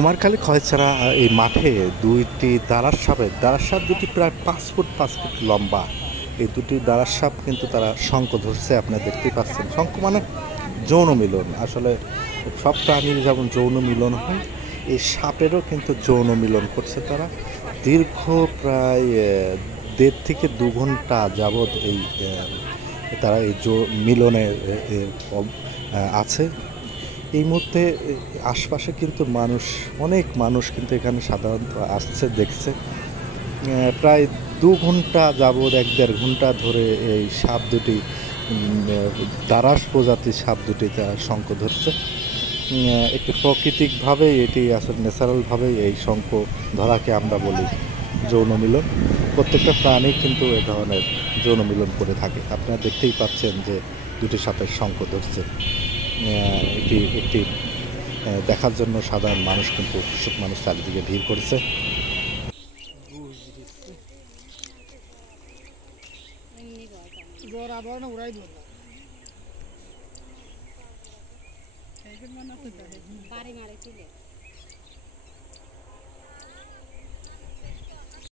কুমারখালী খয়ছড়া এই মাঠে দুইটি দাঁড়ার সাপ দুটি প্রায় 5 ফুট লম্বা। এই দুটি দাঁড়ার সাপ কিন্তু তারা শঙ্খ ধরছে, আপনারা দেখতেই পাচ্ছেন। শঙ্খ মানে যৌন মিলন। আসলে সব প্রাণীর যেমন যৌন মিলন হয়, এই সাপেরও কিন্তু যৌন মিলন করছে তারা। দীর্ঘ প্রায় 1.5 থেকে 2 ঘন্টা যাবৎ এই তারা এই মিলনে আছে। এই মুহূর্তে আশপাশে কিন্তু অনেক মানুষ কিন্তু এখানে সাধারণত আসছে, দেখছে। প্রায় 2 ঘন্টা যাবৎ 1-1.5 ঘন্টা ধরে এই সাপ দুটি, দারাস প্রজাতির সাপ দুটি তারা শঙ্খ ধরছে। একটু প্রাকৃতিকভাবেই এটি আসলে ন্যাচারালভাবেই এই শঙ্খ ধরাকে আমরা বলি যৌন মিলন। প্রত্যেকটা প্রাণী কিন্তু এ ধরনের যৌন মিলন করে থাকে। আপনারা দেখতেই পাচ্ছেন যে দুটি সাপের শঙ্খ ধরছে। একটি দেখার জন্য সাধারণ মানুষ কিন্তু উৎসুক মানুষ চারিদিকে ভিড় করেছে। বাড়ি মারে